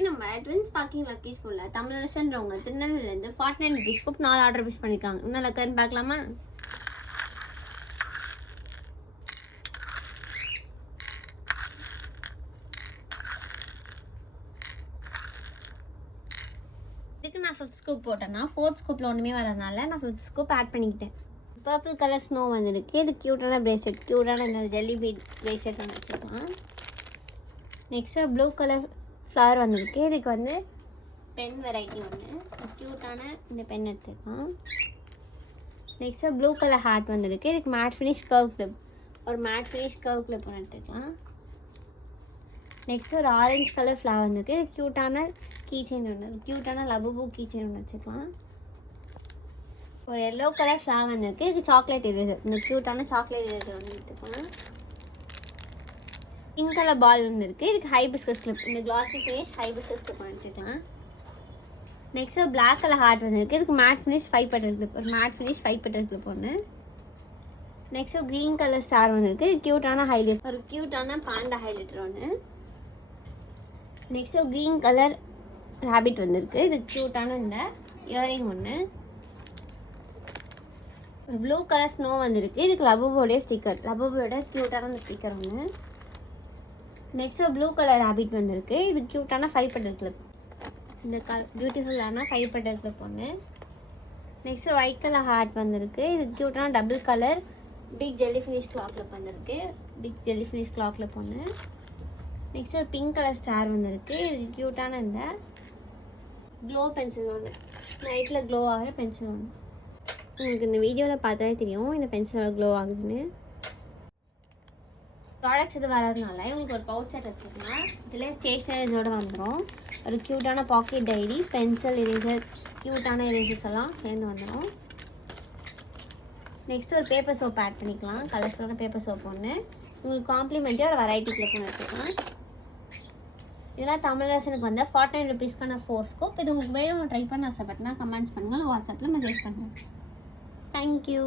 இன்னைக்கு நம்ம twins parking lucky ஸ்கூல்ல தமிழரசன்றவங்க திருநெல்வேலியிலேருந்து 49 ருபீஸ்க்கு 4 ஆர்டர் பீஸ் பண்ணியிருக்காங்க. இன்னும் லக்கன்னு பார்க்கலாமா? இதுக்கு நான் 5th ஸ்கூப் போட்டேன்னா 4th ஸ்கூப்பில் ஒன்றுமே வரதுனால நான் 5th ஸ்கூப் ஆட் பண்ணிக்கிட்டேன். பர்பிள் கலர் ஸ்னோ வந்துருக்கு. இது க்யூட்டான பிரேஸ்லெட், க்யூட்டான இந்த ஜெல்லி பீட் பிரேஸ்லெட் ஒன்று வச்சுக்கலாம். நெக்ஸ்ட்டு ப்ளூ கலர் ஃப்ளவர் வந்துருக்கு. இதுக்கு வந்து பென் வெரைட்டி ஒன்று க்யூட்டான இந்த பென் எடுத்துக்கலாம். நெக்ஸ்ட்டு ப்ளூ கலர் ஹார்ட் வந்துருக்கு. இதுக்கு மேட் ஃபினிஷ் கர்வ் கிளிப், ஒரு மேட் ஃபினிஷ் கர்வ் கிளிப் ஒன்று எடுத்துக்கலாம். நெக்ஸ்ட்டு ஒரு ஆரஞ்சு கலர் ஃப்ளவர் வந்துருக்கு. இது க்யூட்டான கீ செயின் ஒன்று, க்யூட்டான லபுபூ கீ செயின் ஒன்று வச்சுக்கலாம். ஒரு எல்லோ கலர் ஃப்ளவர் வந்துருக்கு. இதுக்கு சாக்லேட் எரேசர், இந்த க்யூட்டான சாக்லேட் எரேசர் ஒன்று எடுத்துக்கலாம். பிங்க் கலர் பால் வந்துருக்கு. இதுக்கு ஹைபிஸ்கஸ் கிளிப், இந்த கிளாஸி ஃபினிஷ் ஹைபிஸ்கஸ் கிளிப் வச்சுக்கலாம். நெக்ஸ்ட்டு பிளாக் கலர் ஹார்ட் வந்துருக்கு. இதுக்கு மேட் ஃபினிஷ் 5 பட்டர் கிளிப், ஒரு மேட் ஃபினிஷ் 5 பட்டர் கிளிப் ஒன்று. நெக்ஸ்ட்டு க்ரீன் கலர் ஸ்டார் வந்துருக்கு. இது க்யூட்டான ஹைலைட், ஒரு க்யூட்டான பாண்டா ஹைலைட்டர் ஒன்று. நெக்ஸ்ட்டு க்ரீன் கலர் ரேபிட் வந்துருக்கு. இது க்யூட்டான இந்த இயரிங் ஒன்று. ஒரு ப்ளூ கலர் ஸ்னோ வந்துருக்கு. இதுக்கு லபுபோடைய ஸ்டிக்கர், லபுபோட க்யூட்டான இந்த ஸ்டிக்கர் ஒன்று. நெக்ஸ்ட்டு ப்ளூ கலர் ரேபிட் வந்துருக்கு. இது க்யூட்டான 5 பட்டர் கிளிப், இந்த பியூட்டிஃபுல்லான 5 பட்டர் கிளிப் ஒன்று. நெக்ஸ்ட்டு ஒயிட் கலர் ஹார்ட் வந்துருக்கு. இது க்யூட்டான double colour big jelly finish claw clip வந்துருக்கு, big jelly finish claw clip ஒன்று. நெக்ஸ்ட்டு ஒரு பிங்க் கலர் ஸ்டார் வந்துருக்கு. இது க்யூட்டான இந்த க்ளோ பென்சில் ஒன்று, நைட்டில் க்ளோ ஆகிற பென்சில் ஒன்று. உங்களுக்கு இந்த வீடியோவில் பார்த்தாலே தெரியும் இந்த பென்சிலோட க்ளோ ஆகுதுன்னு. ப்ராடக்ட்ஸ் இது வர்றதுனால உங்களுக்கு ஒரு பவுச் செட் வச்சுருக்கலாம். இதில் ஸ்டேஷ்னரிஸோடு வந்துடும். ஒரு க்யூட்டான பாக்கெட் டைரி, பென்சில், எரேசர், க்யூட்டான எரேசர்ஸ் எல்லாம் சேர்ந்து வந்துடும். நெக்ஸ்ட் ஒரு பேப்பர் சோப் ஆட் பண்ணிக்கலாம், கலர்ஃபுல்லான பேப்பர் சோப் ஒன்று. உங்களுக்கு காம்ப்ளிமெண்ட்டாக ஒரு வெரைட்டி கிளிப் ஒன்று எடுத்துக்கலாம். இதெல்லாம் தமிழரசனுக்கு வந்து 49 ருபீஸ்க்கான 4 ஸ்கூப். இது உங்களுக்கு வேணும் ட்ரை பண்ண ஆசைப்பட்டனா கமெண்ட்ஸ் பண்ணுங்கள், வாட்ஸ்அப்பில் மெசேஜ் பண்ணுங்கள். தேங்க்யூ.